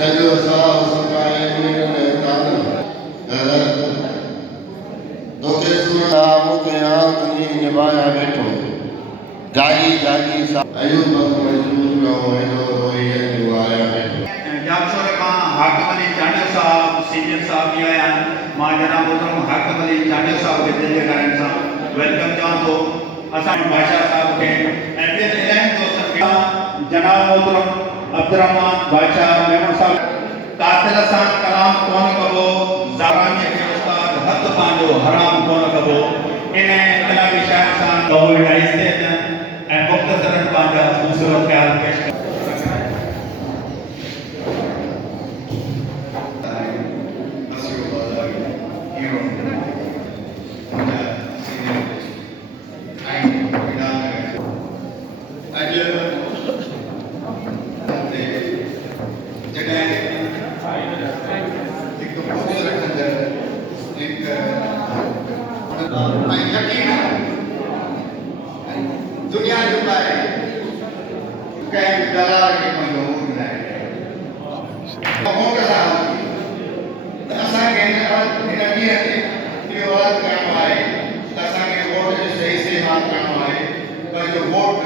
सॼो साहु सकाए ने कान तोखे सुना मूंखे आंखनी निभाया वेठो जागी जागी सा अयूब मजबूर रहो हेॾो रोई आया वेठो जामशोर खां हाकिम अली चांडियो साहब सीनियर साहब बि आया आहिनि। मां जनाब मोहतरम हाकिम अली चांडियो साहब खे दिलि जे कारण सां वेलकम चवां थो। असांजे बादशाह साहब खे ऐं ॿियनि इलाही दोस्तनि खे जनाब मोहतरम अब्दुर्रहमान बादशाह मेमन साहब कातिल सां कलाम कोन कबो ज़ारानीअ खे उस्ताद हथ पंहिंजो हराम कोन कबो इन इनकलाबी शाइर सां गौर डाइस ते ऐं मुख़्तसरन पंहिंजा ख़ूबसूरत ख़्याल पेश कनि। दुनिया जो पाए कंहिं दलाल खे पंहिंजो वोट ॾिनाए वोट सां असांखे हिन ॾींहं ते इहो अर्ज़ु करिणो आहे त असांखे वोट जो सही इस्तेमालु करिणो आहे। पंहिंजो वोट